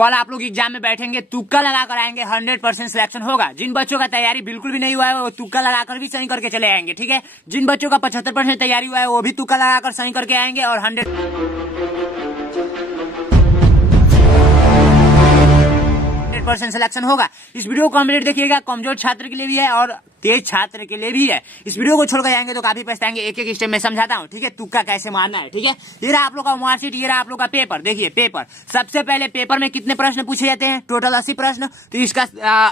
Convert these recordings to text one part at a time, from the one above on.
कल आप लोग एग्जाम में बैठेंगे, तुक्का लगा कर आएंगे, 100% सिलेक्शन होगा। जिन बच्चों का तैयारी बिल्कुल भी नहीं हुआ है वो तुक्का लगाकर भी सही करके चले आएंगे, ठीक है। जिन बच्चों का 75% तैयारी हुआ है वो भी तुक्का लगाकर सही करके आएंगे और 100% सिलेक्शन होगा। इस वीडियो को कंप्लीट देखिएगा, कमजोर छात्र के लिए भी है और तेज छात्र के लिए भी है। इस वीडियो को छोड़कर जाएंगे तो काफी पछताएंगे। एक एक स्टेप में समझाता हूँ, ठीक है, तुक्का कैसे मारना है, ठीक है। ये रहा आप लोग का मार्कशीट, ये रहा आप लोग का पेपर। देखिए पेपर, सबसे पहले पेपर में कितने प्रश्न पूछे जाते हैं? टोटल 80 प्रश्न। तो इसका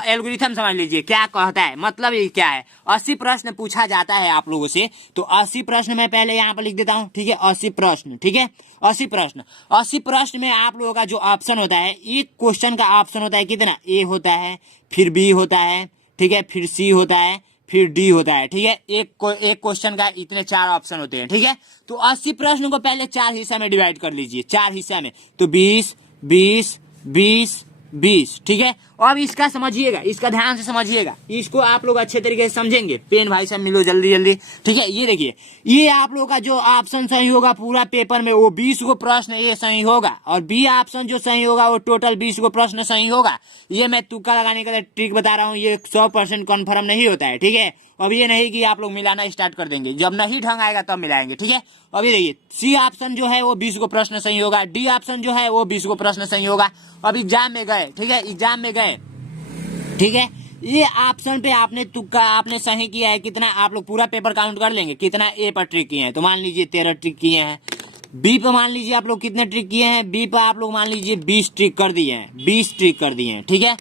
एल्गोरिथम समझ लीजिए क्या कहता है, मतलब ये क्या है। 80 प्रश्न पूछा जाता है आप लोगों से, तो 80 प्रश्न मैं पहले यहाँ पर लिख देता हूँ, ठीक है। 80 प्रश्न, ठीक है, 80 प्रश्न। 80 प्रश्न में आप लोगों का जो ऑप्शन होता है, एक क्वेश्चन का ऑप्शन होता है कितना? ए होता है, फिर बी होता है, ठीक है, फिर सी होता है, फिर डी होता है, ठीक है। एक क्वेश्चन का इतने 4 ऑप्शन होते हैं, ठीक है। तो 80 प्रश्न को पहले 4 हिस्सा में डिवाइड कर लीजिए, 4 हिस्सा में। तो 20 20 20 20, ठीक है। अब इसका समझिएगा, इसका ध्यान से समझिएगा, इसको आप लोग अच्छे तरीके से समझेंगे। पेन भाई साहब मिलो जल्दी जल्दी, ठीक है। ये देखिए, ये आप लोग का जो ऑप्शन सही होगा पूरा पेपर में वो 20 को प्रश्न ये सही होगा, और बी ऑप्शन जो सही होगा वो टोटल 20 को प्रश्न सही होगा। ये मैं तुक्का लगाने का ट्रिक बता रहा हूँ, ये 100% कन्फर्म नहीं होता है, ठीक है। अब ये नहीं कि आप लोग मिलाना स्टार्ट कर देंगे, जब नहीं ढंग आएगा तब मिलाएंगे, ठीक है। अभी देखिए, सी ऑप्शन जो है वो 20 को प्रश्न सही होगा, डी ऑप्शन जो है वो 20 को प्रश्न सही होगा। अब एग्जाम में गए, ठीक है, एग्जाम में गए, ठीक है। ये ऑप्शन पे आपने तुक्का आपने सही किया है कितना, आप लोग पूरा पेपर काउंट कर लेंगे कितना ए पर ट्रिक किए हैं। तो मान लीजिए 13 ट्रिक किए हैं। बी पे मान लीजिए आप लोग कितने ट्रिक किए हैं, बी पे आप लोग मान लीजिए 20 ट्रिक कर दिए हैं, 20 ट्रिक कर दिए हैं, ठीक है।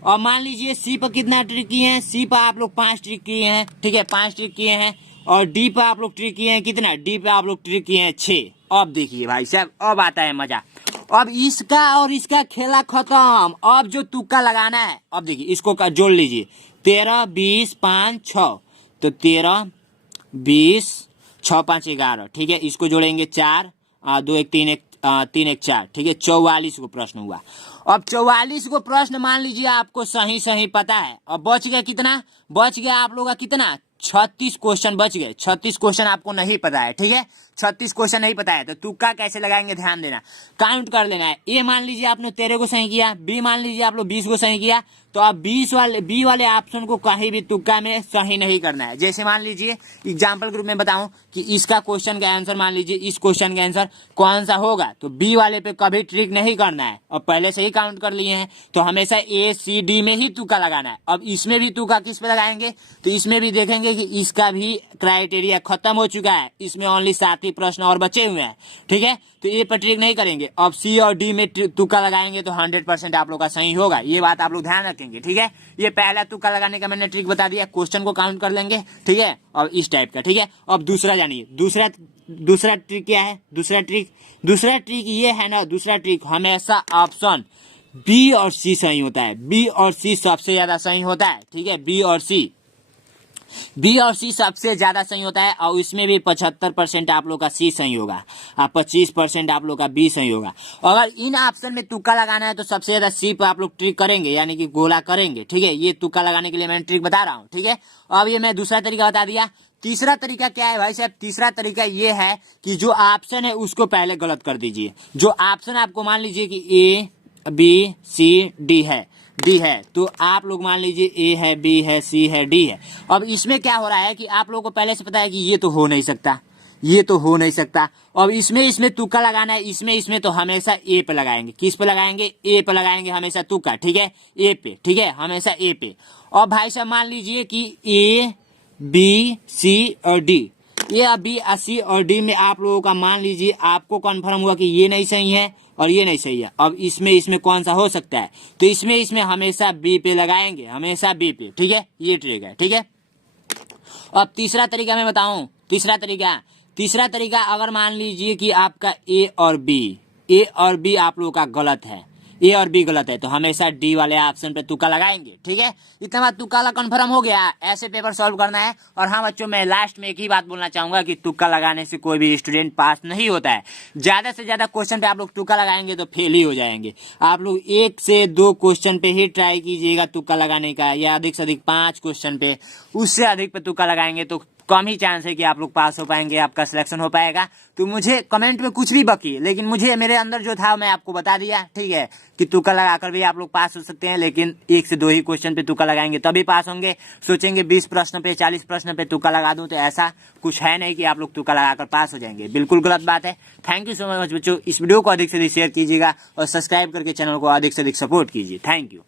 और मान लीजिए सी पर कितना ट्रिक किए हैं, सी पर आप लोग 5 ट्रिक किए हैं, ठीक है, 5 ट्रिक किए हैं। और डी पे आप लोग ट्रिक किए हैं कितना, डी पे आप लोग ट्रिक किए हैं 6। अब देखिए भाई साहब, अब आता है मजा। अब इसका और इसका खेला खत्म। अब जो तुक्का लगाना है, अब देखिए इसको जोड़ लीजिए, 13 20 5 6, तो 13 20 6 5 11, ठीक है। इसको जोड़ेंगे 4 2 1 3 1 3 1 4, ठीक है। 44 को प्रश्न हुआ। अब 44 को प्रश्न मान लीजिए आपको सही सही पता है। अब बच गया कितना, बच गया आप लोगों का कितना, 36 क्वेश्चन बच गए। 36 क्वेश्चन आपको नहीं पता है, ठीक है, 36 क्वेश्चन नहीं पता है। तो तुक्का कैसे लगाएंगे ध्यान देना, काउंट कर लेना है। ए मान लीजिए आपने 13 को सही किया, बी मान लीजिए आप लोग 20 को सही किया, तो आप 20 वाले बी वाले ऑप्शन को कहीं भी तुक्का में सही नहीं करना है। जैसे मान लीजिए एग्जाम्पल के रूप में बताऊं कि इसका क्वेश्चन का आंसर, मान लीजिए इस क्वेश्चन का आंसर कौन सा होगा, तो बी वाले पे कभी ट्रिक नहीं करना है। और पहले से ही काउंट कर लिए हैं तो हमेशा ए सी डी में ही तुक्का लगाना है। अब इसमें भी तुक्का किस पे लगाएंगे, तो इसमें भी देखेंगे कि इसका भी क्राइटेरिया खत्म हो चुका है, इसमें ओनली 7 ही प्रश्न और बचे हुए हैं, ठीक है। तो ए पर ट्रिक नहीं करेंगे। अब सी और डी में तुक्का लगाएंगे तो 100% आप लोग का सही होगा। ये बात आप लोग ध्यान रखेंगे, ठीक है। ये पहला तुक्का लगाने का मैंने ट्रिक बता दिया, क्वेश्चन को काउंट कर लेंगे, ठीक है, और इस टाइप का, ठीक है। अब दूसरा जानिए, दूसरा ट्रिक क्या है। दूसरा ट्रिक ये है ना, दूसरा ट्रिक हमेशा ऑप्शन बी और सी सही होता है। बी और सी सबसे ज्यादा सही होता है, ठीक है। बी और सी सबसे ज्यादा सही होता है, और इसमें भी 75% आप लोग का सी सही होगा, 25% आप लोग का बी सही होगा। अगर इन ऑप्शन में तुक्का लगाना है तो सबसे ज्यादा सी पे आप लोग ट्रिक करेंगे, यानी कि गोला करेंगे, ठीक है। ये तुक्का लगाने के लिए मैंने ट्रिक बता रहा हूँ, ठीक है। अब ये मैं दूसरा तरीका बता दिया। तीसरा तरीका क्या है भाई साहब, तीसरा तरीका ये है कि जो ऑप्शन है उसको पहले गलत कर दीजिए। जो ऑप्शन आपको मान लीजिए कि ए बी सी डी है, तो आप लोग मान लीजिए ए है, बी है, सी है, डी है। अब इसमें क्या हो रहा है कि आप लोगों को पहले से पता है कि ये तो हो नहीं सकता, ये तो हो नहीं सकता। अब इसमें तुक्का लगाना है, इसमें तो हमेशा ए पे लगाएंगे। किस पे लगाएंगे, ए पे लगाएंगे हमेशा तुक्का, ठीक है, ए पे, ठीक है, हमेशा ए पे। और भाई साहब मान लीजिए कि ए बी सी और डी, ये बी सी और डी में आप लोगों का मान लीजिए आपको कन्फर्म हुआ कि ये नहीं सही है और ये नहीं सही है। अब इसमें कौन सा हो सकता है, तो इसमें हमेशा बी पे लगाएंगे, हमेशा बी पे, ठीक है। ये ट्रिक है, ठीक है। अब तीसरा तरीका मैं बताऊं, तीसरा तरीका अगर मान लीजिए कि आपका ए और बी आप लोगों का गलत है, ए और बी गलत है, तो हमेशा डी वाले ऑप्शन पे तुक्का लगाएंगे, ठीक है। इतना बात तुक्का कन्फर्म हो गया, ऐसे पेपर सॉल्व करना है। और हाँ बच्चों, मैं लास्ट में एक ही बात बोलना चाहूंगा कि तुक्का लगाने से कोई भी स्टूडेंट पास नहीं होता है। ज्यादा से ज्यादा क्वेश्चन पे आप लोग तुक्का लगाएंगे तो फेल ही हो जाएंगे। आप लोग 1 से 2 क्वेश्चन पे ही ट्राई कीजिएगा तुक्का लगाने का, या अधिक से अधिक 5 क्वेश्चन पे, उससे अधिक पे तुक्का लगाएंगे तो कम ही चांस है कि आप लोग पास हो पाएंगे, आपका सिलेक्शन हो पाएगा। तो मुझे कमेंट में कुछ भी बकी, लेकिन मुझे मेरे अंदर जो था मैं आपको बता दिया, ठीक है, कि तुक्का लगाकर भी आप लोग पास हो सकते हैं, लेकिन 1 से 2 ही क्वेश्चन पे तुक्का लगाएंगे तभी पास होंगे। सोचेंगे 20 प्रश्न पे 40 प्रश्न पे तुक्का लगा दूं, तो ऐसा कुछ है नहीं कि आप लोग तुक्का लगाकर पास हो जाएंगे, बिल्कुल गलत बात है। थैंक यू सो मच बच्चों, इस वीडियो को अधिक से अधिक शेयर कीजिएगा और सब्सक्राइब करके चैनल को अधिक से अधिक सपोर्ट कीजिए। Thank you.